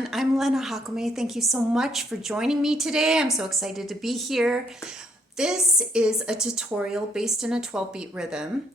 everyone. I'm Lena Jácome. Thank you so much for joining me today. I'm so excited to be here. This is a tutorial based in a 12-beat rhythm.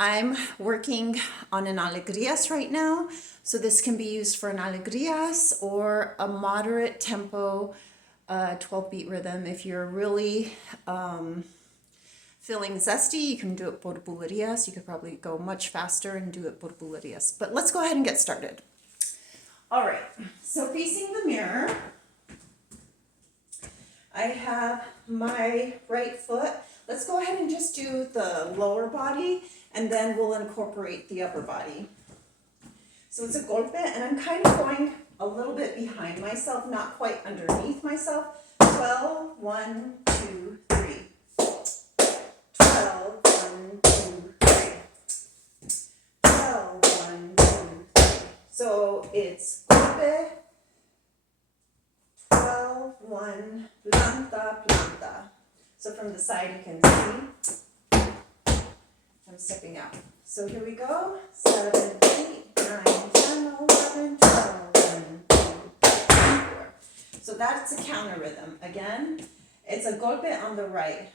I'm working on an alegrias right now, so this can be used for an alegrias or a moderate tempo 12-beat rhythm. If you're really feeling zesty, you can do it por bulerías. You could probably go much faster and do it por bulerías. But let's go ahead and get started. All right, so facing the mirror, I have my right foot. Let's go ahead and just do the lower body, and then we'll incorporate the upper body. So it's a golpe, and I'm kind of going a little bit behind myself, not quite underneath myself. 12, 1, 2, 3. 12, 1, 2, 3. 12, 1, 2, 3. So it's golpe, 12, 1, planta, planta. So from the side you can see I'm stepping out. So here we go. 7, 8, 9, 10, 11, 12, 1, 2, 3, 4. So that's a counter rhythm. Again, it's a golpe on the right.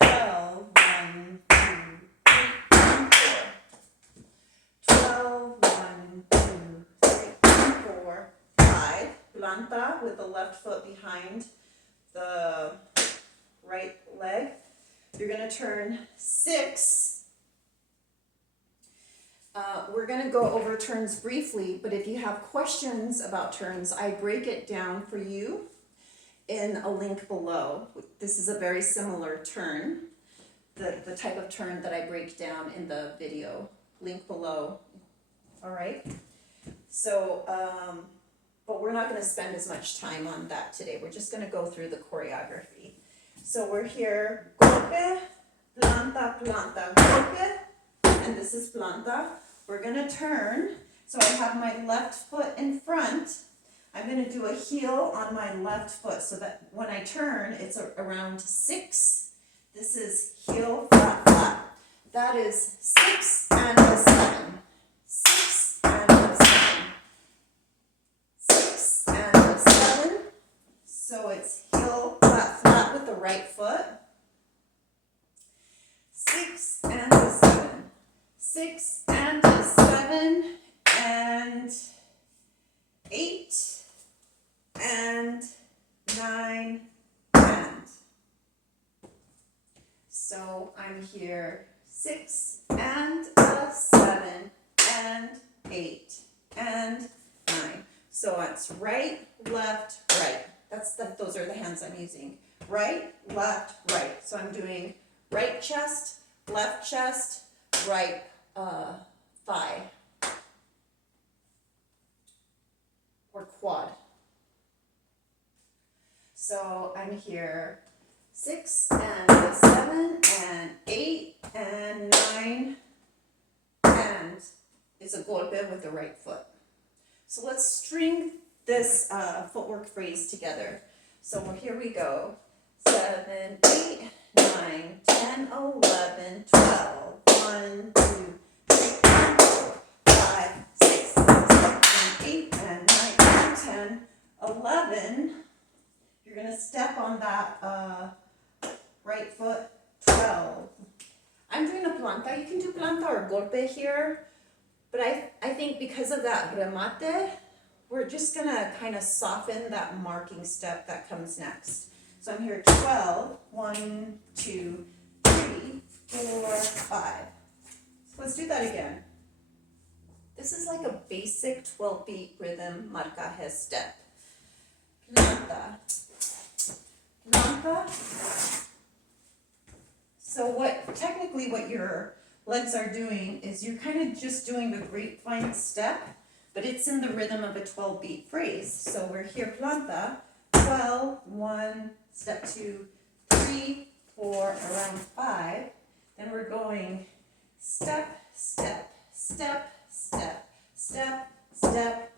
12, 1, 2, 3, 4. 12, 1, 2, 3, 4, 5. Planta with the left foot behind the right leg. You're going to turn 6. We're going to go over turns briefly, but if you have questions about turns, I break it down for you in a link below. This is a very similar turn, the type of turn that I break down in the video. Link below. All right. So, but we're not going to spend as much time on that today. We're just going to go through the choreography. So we're here, golpe, planta, planta, golpe, and this is planta. We're going to turn. So I have my left foot in front. I'm going to do a heel on my left foot so that when I turn, it's around 6. This is heel, flat, flat. That is 6 and a 7. 6 and a 7. 6 and a 7. So it's heel, flat, flat with the right foot. 6 and a 7. 6 and a 7 and 8 and 9 and. So I'm here 6 and a 7 and 8 and 9. So it's right, left, right. Those are the hands I'm using. Right, left, right. So I'm doing right chest, right thigh or quad. So I'm here 6 and a 7 and 8 and 9 and it's a golpe with the right foot. So let's string this footwork phrase together. So here we go. 7, 8, 9, 10, 11, 12, 1, 2, 3, 4, 5, 6, 7, 8, and 9, 10, 11. You're going to step on that right foot. 12. I'm doing a planta. You can do planta or golpe here, but I think because of that remate, we're just going to kind of soften that marking step that comes next. So I'm here 12, 1, 2, 3, 4, 5. So let's do that again. This is like a basic 12-beat rhythm marcaje step. Planta. Planta. So technically what your legs are doing is you're kind of just doing the grapevine step, but it's in the rhythm of a 12-beat phrase. So we're here planta, 12, 1, step 2, 3, 4, around 5. Then we're going step, step, step, step, step, step,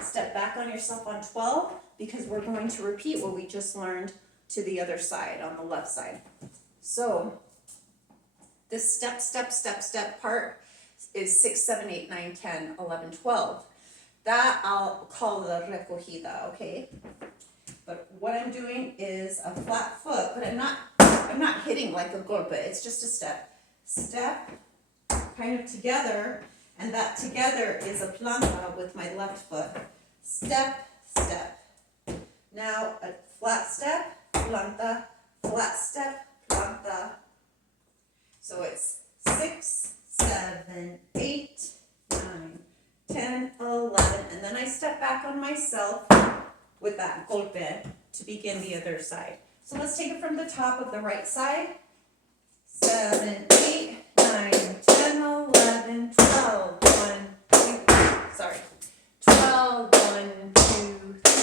step back on yourself on 12 because we're going to repeat what we just learned to the other side, on the left side. So this step, step, step, step part is 6, 7, 8, 9, 10, 11, 12. That I'll call the recogida, okay? But what I'm doing is a flat foot, but I'm not hitting like a golpe. It's just a step. Step, kind of together, and that together is a planta with my left foot. Step, step. Now a flat step, planta, flat step, planta. So it's 6, 7, 8, 9, 10, 11, and then I step back on myself with that golpe to begin the other side. So let's take it from the top of the right side. 7, 8, 9, 10, 11, 12, 12, 1, 2, 3,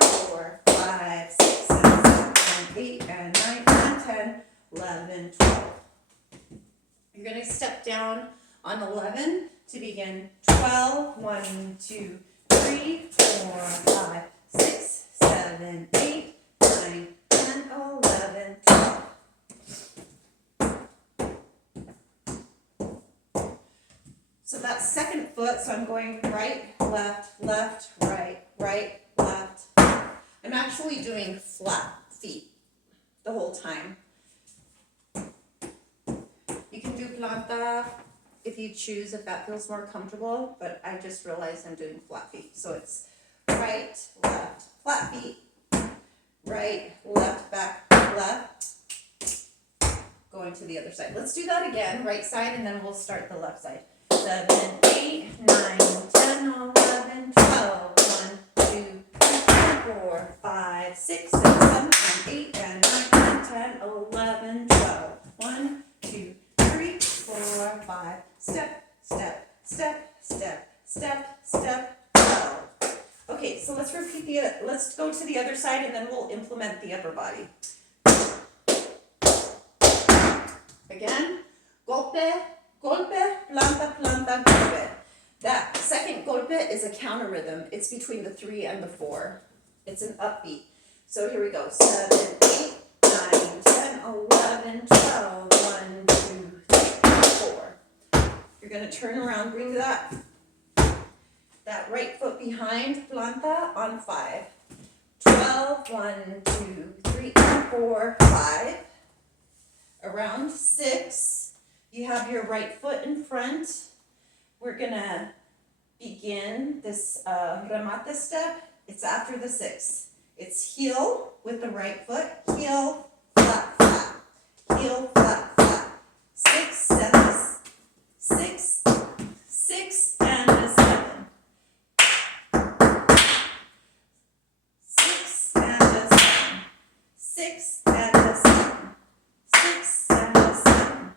4, 5, 6, 7, 8, and 9, 10, 11, 12. You're going to step down on 11 to begin 12, 1, 2, 3, 4, 5, 6, 7, 8, 9, 10, 11, 12. So that's second foot, so I'm going right, left, left, right, right, left. I'm actually doing flat feet the whole time. You can do planta if you choose, if that feels more comfortable, but I just realized I'm doing flat feet. So it's right, left, flat feet, right, left, back, left, going to the other side. Let's do that again, right side, and then we'll start the left side. 7, 8, 9, 10, 11, 12, 1, 2, 3, 4, 5, 6, 7, 8, and 9, 10, 11, 12. 1, 2, 3, 4, 5. Step, step, step, step, step, step, 12. Okay, so let's repeat let's go to the other side and then we'll implement the upper body. Again, golpe, golpe, planta, planta, golpe. That second golpe is a counter rhythm. It's between the 3 and the 4. It's an upbeat. So here we go. 7, 8, 9, 10, 11, 12, 1, 2, 3, 4. You're going to turn around, bring that right foot behind, planta on 5. 12, 1, 2, 3, 4, 5. Around 6, you have your right foot in front. We're going to begin this remate step. It's after the 6. It's heel with the right foot, heel, flat, flat, heel, flat, flat. 6, 7, 6, 6, and a 7. 6 and a 7. 6 and a 7. 6 and a 7.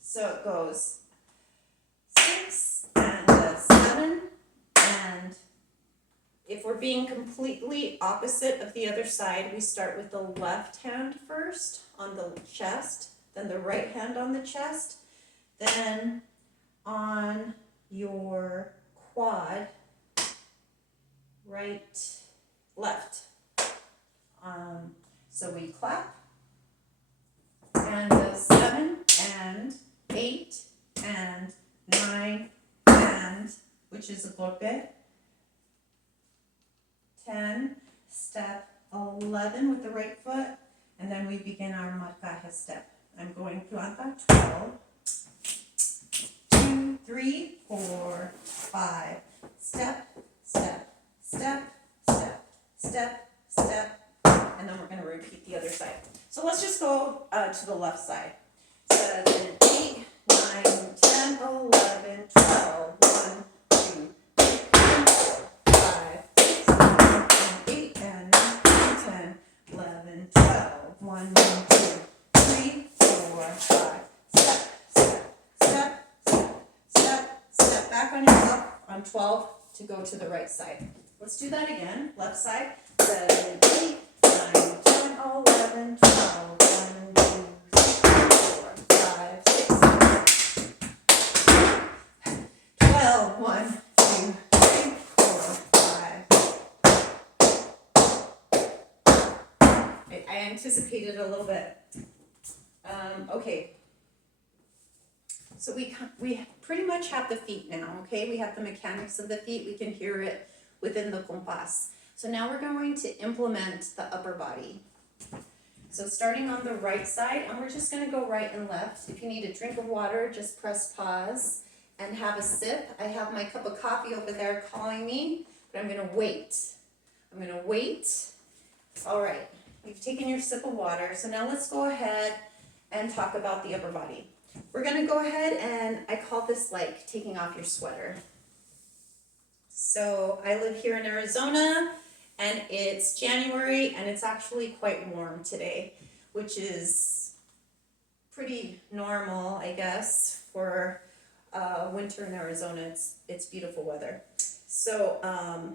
So it goes 6 and a 7, and if we're being completely opposite of the other side, we start with the left hand first on the chest, then the right hand on the chest, then on your quad, right, left. So we clap, and the 7 and 8 and 9 and, which is a golpe, 10, step 11 with the right foot, and then we begin our marcaje step. I'm going planta, 12, 2, 3, 4, 5, step, step, step, step, step, step, and then we're going to repeat the other side. So let's just go to the left side. 7, 8, 9, 10, 11, 12, 1, 2, 3, 4, 5, 6, 7, 8, and 9, 10, 11, 12, 1, 2, 3, 4, 5. Step, step, step, step, step, step. Back on yourself on 12 to go to the right side. Let's do that again. Left side. 7, 8, 9, 10, 11, 12, 1, 2, 3, 4, 5, 6, 12, 1, 2, 3, 4, 5. I anticipated a little bit. Okay. So we pretty much have the feet now, okay? We have the mechanics of the feet. We can hear it within the compás. So now we're going to implement the upper body. So starting on the right side, and we're just going to go right and left. If you need a drink of water, just press pause and have a sip. I have my cup of coffee over there calling me, but I'm going to wait. I'm going to wait. All right, you've taken your sip of water. So now let's go ahead and talk about the upper body. We're going to go ahead and I call this like taking off your sweater. So I live here in Arizona. And it's January, and it's actually quite warm today, which is pretty normal, I guess, for winter in Arizona. It's beautiful weather. So,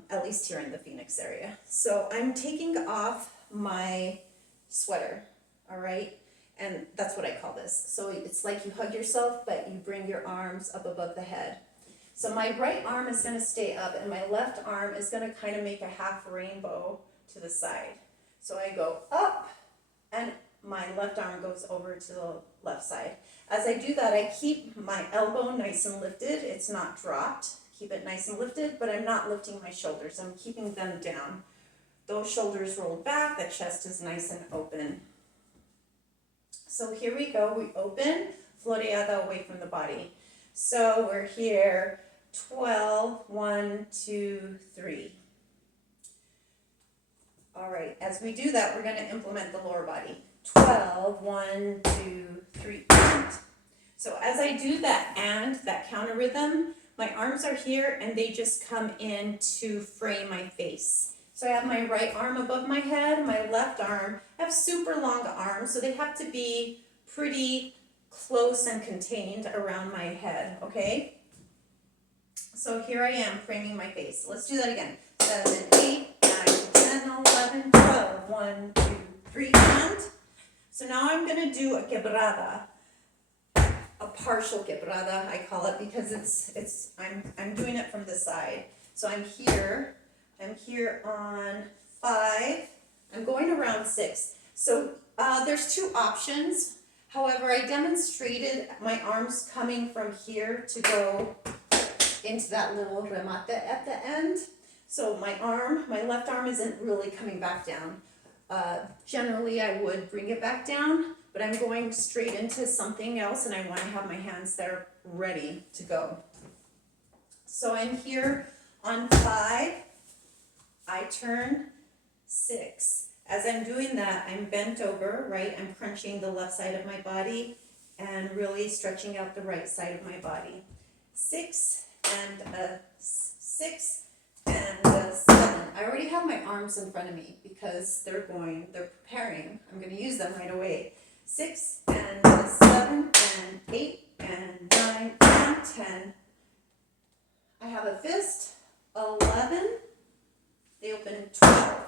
at least here in the Phoenix area. So I'm taking off my sweater, all right? And that's what I call this. So it's like you hug yourself, but you bring your arms up above the head. So my right arm is going to stay up and my left arm is going to kind of make a half rainbow to the side. So I go up and my left arm goes over to the left side. As I do that, I keep my elbow nice and lifted. It's not dropped. Keep it nice and lifted, but I'm not lifting my shoulders. I'm keeping them down. Those shoulders rolled back. The chest is nice and open. So here we go. We open, floreada away from the body. So we're here, 12, 1, 2, 3. All right, as we do that, we're going to implement the lower body. 12, 1, 2, 3, and. So as I do that counter rhythm, my arms are here and they just come in to frame my face. So I have my right arm above my head, my left arm. I have super long arms, so they have to be pretty close and contained around my head, okay? So here I am framing my face. Let's do that again. 7, 8, 9, 10, 11, 12. 1, 2, 3, and. So now I'm going to do a quebrada, a partial quebrada, I call it, because I'm doing it from the side. So I'm here on 5. I'm going around 6. So there's two options. However, I demonstrated my arms coming from here to go into that little remate at the end. So my left arm isn't really coming back down. Generally, I would bring it back down, but I'm going straight into something else and I want to have my hands there ready to go. So I'm here on 5. I turn 6. As I'm doing that, I'm bent over, right? I'm crunching the left side of my body and really stretching out the right side of my body. 6 and a 6 and a 7. I already have my arms in front of me because they're preparing. I'm going to use them right away. 6 and a 7 and 8 and 9 and 10. I have a fist. 11. They open 12.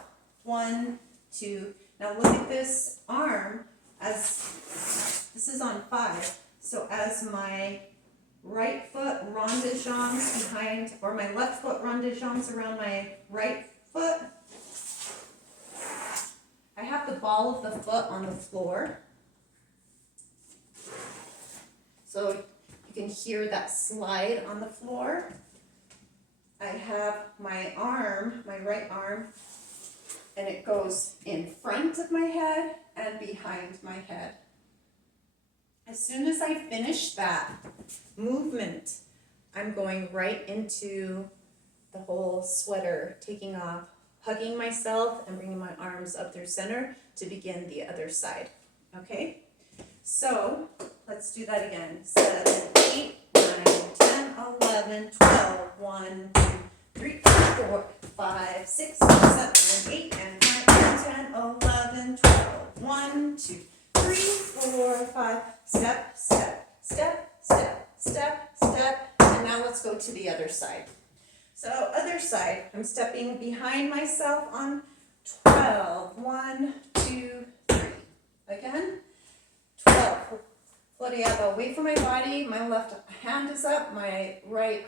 1, 2. Now look at this arm, as this is on 5. So as my right foot ronde-jambs behind, or my left foot ronde-jambs around my right foot, I have the ball of the foot on the floor. So you can hear that slide on the floor. I have my arm, my right arm, and it goes in front of my head and behind my head. As soon as I finish that movement, I'm going right into the whole sweater, taking off, hugging myself and bringing my arms up through center to begin the other side, okay? So let's do that again. 7, 8, 9, 10, 11, 12, 1, 2, 3, 4, 5, 6, 7, 8, and 9, 10, 11, 12. 1, 2, 3, 4, 5. Step, step, step, step, step, step. And now let's go to the other side. So other side, I'm stepping behind myself on 12. 1, 2, 3. Again. 12. Floreada away from my body. My left hand is up. My right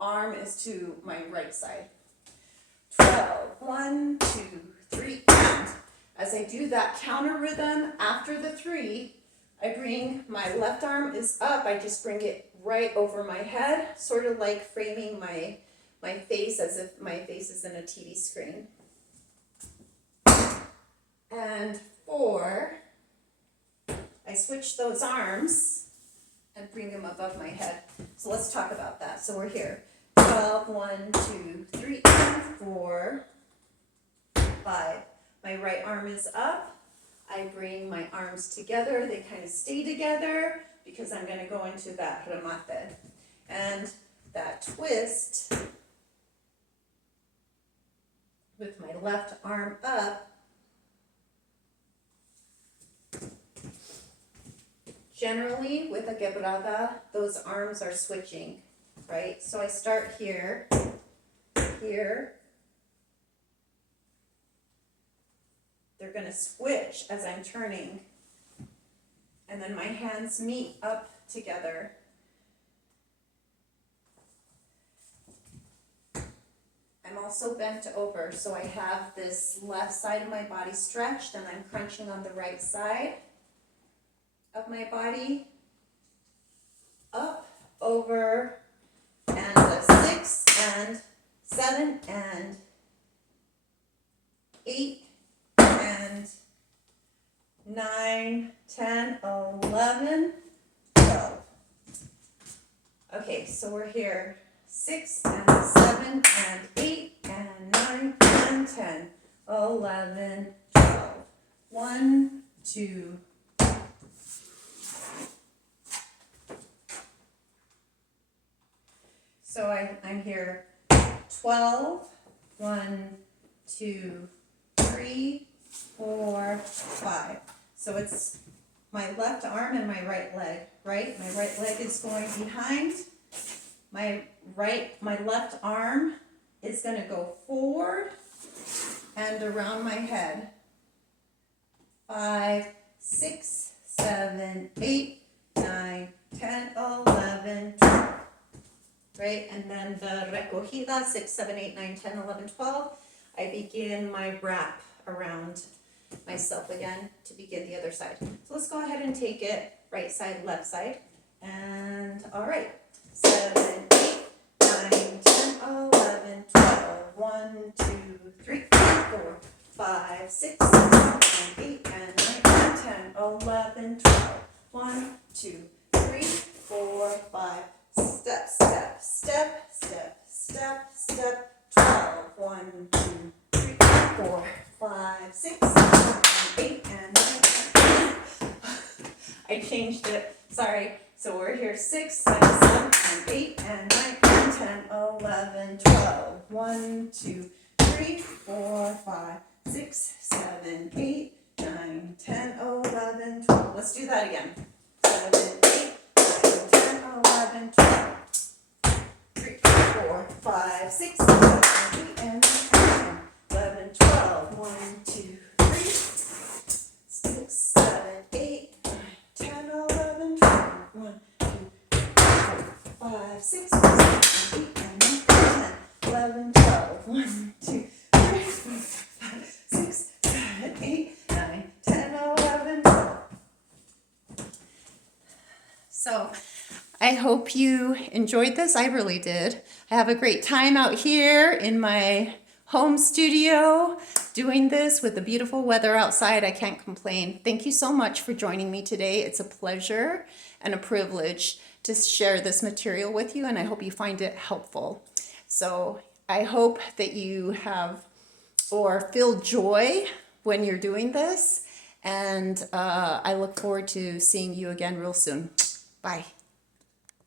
arm is to my right side. 12. 1, 2, 3, and. As I do that counter rhythm after the 3, I bring my left arm is up, I just bring it right over my head, sort of like framing my face as if my face is in a TV screen. And 4, I switch those arms and bring them above my head. So let's talk about that. So we're here. 12, 1, 2, 3, and 4, 5. My right arm is up. I bring my arms together. They kind of stay together because I'm going to go into that remate. And that twist with my left arm up, generally with a quebrada, those arms are switching, right? So I start here, here. They're going to switch as I'm turning. And then my hands meet up together. I'm also bent over, so I have this left side of my body stretched and I'm crunching on the right side of my body. Up, over, and a 6, and 7, and 8, and 9, 10, 11, 12. Okay, so we're here. 6, and 7, and 8, and 9, and 10, 11, 12. 1, 2. So I'm here 12, 1, 2, 3, 4, 5. So it's my left arm and my right leg, right? My right leg is going behind. My left arm is going to go forward and around my head. 5, 6, 7, 8, 9, 10, 11, 12. Right? And then the recogida, 6, 7, 8, 9, 10, 11, 12. I begin my wrap around myself again to begin the other side. So let's go ahead and take it right side, left side. And all right. 7, 8, 9, 10, 11, 12. 1, 2, 3, 4, 5, 6, 7, 8, and 9, 10, 11, 12. 1, 2, 3, 4, 5. Step, step, step, step, step, step. 12. 1, 2, 3, 4, 5, 6, 7, 8, and 9. I changed it. Sorry. So we're here 6, 7, 8, and 9, 10, 11, 12. 1, 2, 3, 4, 5, 6, 7, 8, 9, 10, 11, 12. Let's do that again. 7, 8, 9, 10, 11, 12. 3, 4, 5, 6, 7, 8, and 9, 10, 11, 12. 1, 2, 3, 6, 7, 8, 9, 10, 11, 12. 1, 2, 3, 4, 5, 6, 7, 8, and 9, 10, 11, 12. 1, 2, 3, 4, 5, 6, 7, 8, 9, 10, 11, 12. So I hope you enjoyed this. I really did. I have a great time out here in my home studio doing this with the beautiful weather outside. I can't complain. Thank you so much for joining me today. It's a pleasure and a privilege to share this material with you, and I hope you find it helpful. So I hope that you have or feel joy when you're doing this, and I look forward to seeing you again real soon. Bye.